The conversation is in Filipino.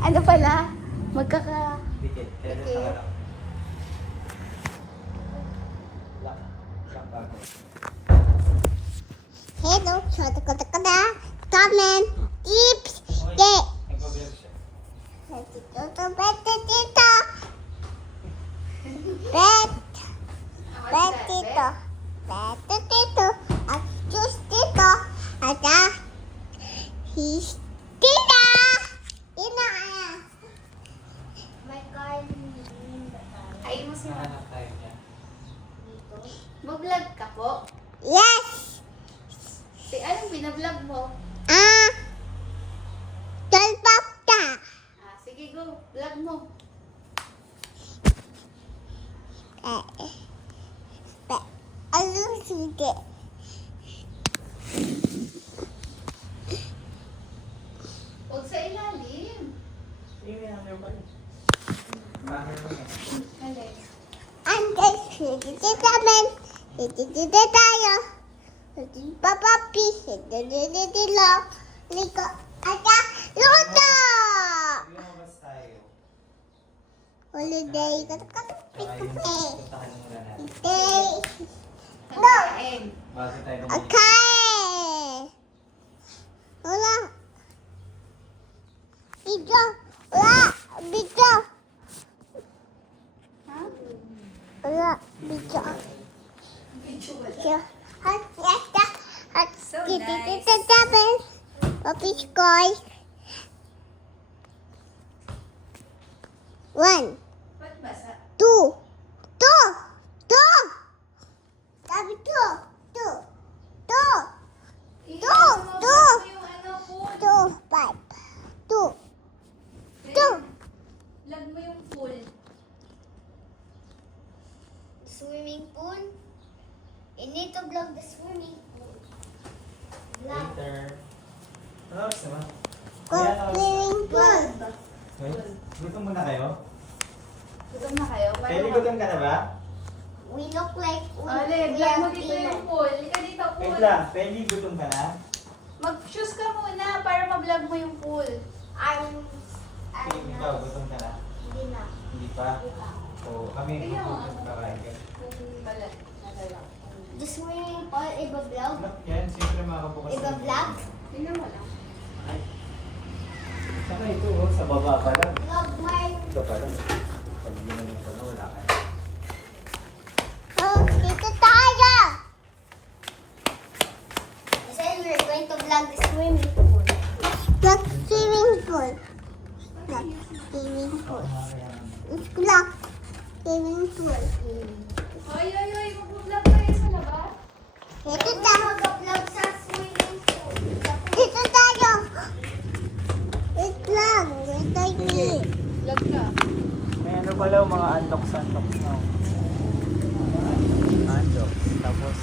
Ano pala? Magkaka... Dikit. Dikit. Hello, short ko na. Comment, tips, get. Nag-vlog siya. Tito, tito. Bet, bet, tito. Bet, tito. At just tito. At he's tita. Ina. My God. Ay mo si Nahanap tayo niya. Mag-vlog ka po? Yes. Anong binablog mo? Talpakta. Sige go. Vlog mo. Anong sige? Huwag sa ilalim. Sige, ano ba yun? Bakit mo yan? Alin? Antes, sige namin. Sige tayo. Sige papapi. Sige lang. Liko. Ata, luto! Lumabas tayo. Holiday. Saka yung Kape. puntahan muna natin. Day. Ang No. kain. Bago tayo bumili. Okay. Wala. Video. Wala. Video. Ha? Wala. Video. Video wala. Video. Hot. Yata. Hot. So Dito. nice. Dito. Tapos. Papi Skoy. 1, Ba't basa? 2, 2. Sabi 2. Sumabot mo yung ano pool. 5. 2. Vlog mo yung pool. Swimming pool. You need to vlog the swimming pool. Later. Ano oras naman? Swimming pool. Wait, gutom muna kayo? Gutom na kayo? Pwede gutom ka na ba? We look like Ale, vlog mo dito yung pool. Ika dito pool. Wait lang, pwede gutom ka na? Mag-choose ka muna para ma-vlog mo yung pool. Sige, ikaw, gutom ka na? Hindi na. Hindi pa? O, kami Tingnan mo. gutom ka kain ka. Kung pala, nadala. The swimming pool, iba-vlog? Ano? Yan, siyempre makakabukas. Iba-vlog? Tingnan mo lang. Ay. Saka ito, oh, sa baba pa lang. Vlog my... Ito pa lang. Pag ginanong ka na, wala ka. Oh, dito tayo! I said we're going to vlog the swimming pool. Vlog swimming pool. Vlog swimming pool. Vlog swimming pool. Ay, mag-vlog kayo sa labas. Dito tayo. Mag-vlog sa swimming pool. Dito tayo. Wait lang. Wait tayo. Vlog ka. May ano pala, mga antoks na. Antoks. Tapos,